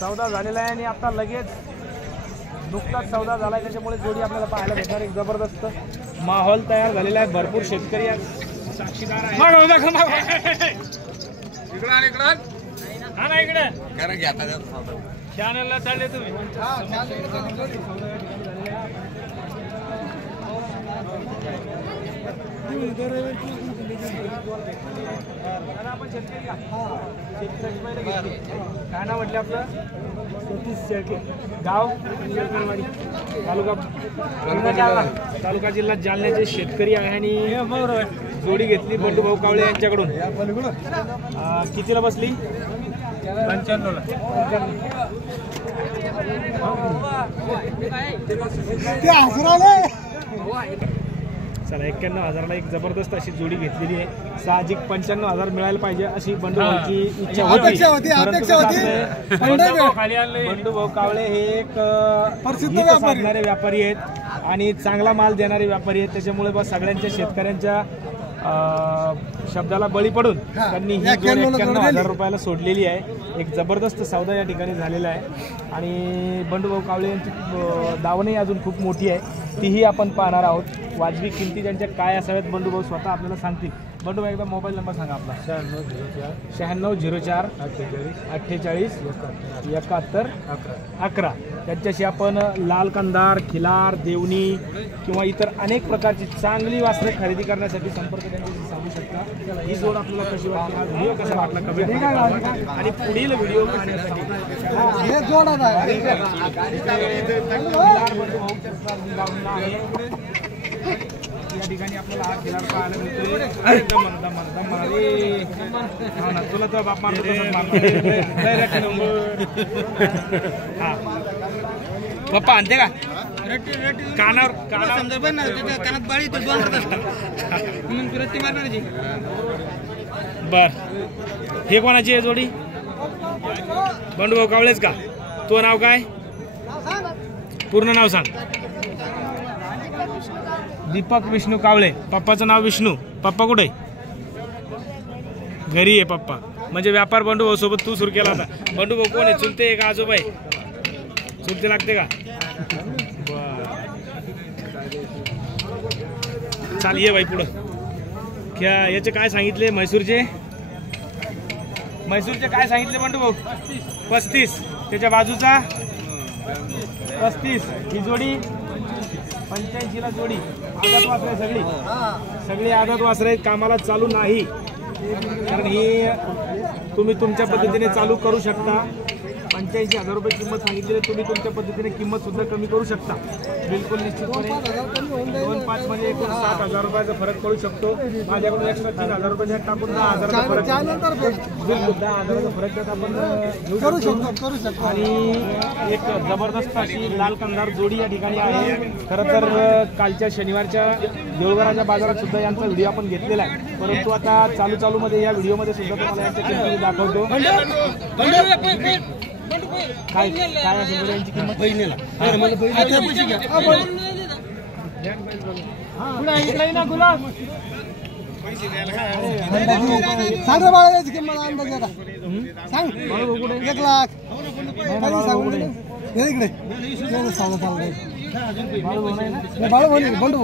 सौदा झालेला आहे आणि आता लगेच नुकताच सौदा झालाय, त्याच्यामुळे जोडी आपल्याला पाहायला भेटणार. एक जबरदस्त माहोल तयार झालेला आहे. भरपूर शेतकरी साक्षीदार आहेत. चॅनलला चालले तुम्ही. काय नाव म्हटलं आपलं? सतीश शेळके, गाव तालुका जिल्हा जालन्याचे शेतकरी आहे आणि जोडी घेतली बंडू भाऊ कावळे यांच्याकडून. कितीला बसली? 95ला. चला 91,000ला एक जबरदस्त अशी जोडी घेतलेली आहे. साहजिक 95,000 मिळायला पाहिजे अशी बंडू भाऊची इच्छा होती. बंडू भाऊ कावळे हे एक हित साधणारे व्यापारी आहेत आणि चांगला माल देणारे व्यापारी आहेत. त्याच्यामुळे बस सगळ्यांच्या शेतकऱ्यांच्या शब्दाला बळी पडून त्यांनी ही जोडी 91,000 रुपयाला सोडलेली आहे. एक जबरदस्त सौदा या ठिकाणी झालेला आहे आणि बंडू भाऊ कावळे यांची दावणही अजून खूप मोठी आहे, तीही आपण पाहणार आहोत. वाजवी किमती त्यांच्या काय असाव्यात बंडू भाऊ स्वतः आपल्याला सांगतील. बंडू भाऊ एकदा मोबाईल नंबर सांगा आपला. 9604 48 71 11. त्यांच्याशी आपण लाल कंदार, खिलार, देवणी किंवा इतर अनेक प्रकारची चांगली वासरे खरेदी करण्यासाठी संपर्क त्यांच्याशी साधू शकता. ही जोड आपल्याला कशी वाटली, हा व्हिडिओ कसा वाटला कमेंट आणि पुढील व्हिडिओ पाहण्यासाठी या ठिकाणी आपल्याला हा खिलार पाहायला मिळतोय. तुला तर बाप मारतो पप्पा आणते का कानावर कानात बाळी बर. हे कोणाची आहे जोडी? बंडू भाऊ कावळेच का? तो नाव काय? पूर्ण नाव सांग. दीपक विष्णू कावळे. पप्पाचं नाव विष्णू. पप्पा कुठे? घरी आहे पप्पा. म्हणजे व्यापार बंडू भाऊ सोबत तू सुरू केला होता. बंडू भाऊ कोण आहे? चुलते का आजोबा आहे? चुलते लागते का? चाल ये बाई पुढं. क्या याचे काय सांगितले? म्हैसूरचे काय सांगितले बंडू भाऊ? 35. त्याच्या बाजूचा 35. ही जोडी 85ला जोडी. आदत वासरे सगळी आदत वासरे. कामाला चालू नाही, कारण ही तुम्ही तुमच्या पद्धतीने चालू करू शकता. 85,000 रुपये किंमत सांगितली. तुम्ही तुमच्या पद्धतीने किंमत सुद्धा कमी करू शकता. बिलकुल निश्चितपणे 2-5 म्हणजे एकूण 7,000 रुपयाचा फरक पडू शकतो. माझ्याकडून एक्स्ट्रा 3,000 रुपये टाकून 10,000चा फरक, बिलकुल 10,000चा फरक त्यात आपण करू शकतो. आणि एक जबरदस्त अशी लाल कंदार जोडी या ठिकाणी आहे. खरं तर कालच्या शनिवारच्या देऊळघराच्या बाजारात सुद्धा यांचा व्हिडिओ आपण घेतलेला आहे, परंतु आता चालू मध्ये या व्हिडिओमध्ये सुद्धा तुम्हाला यांच्या किमती दाखवतो. काय असेल यांची किंमत? बहिणीला गुलाब सांग बाळाची किंमत अंदाज आता सांग. 1 लाख इकडे बंडू.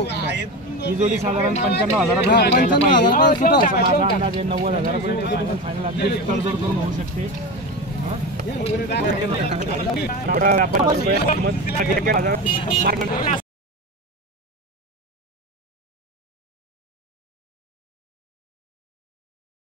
ही जोडी साधारण 95,000 माझा अंदाज 90,000 पर्यंत तडजोड करून होऊ शकते.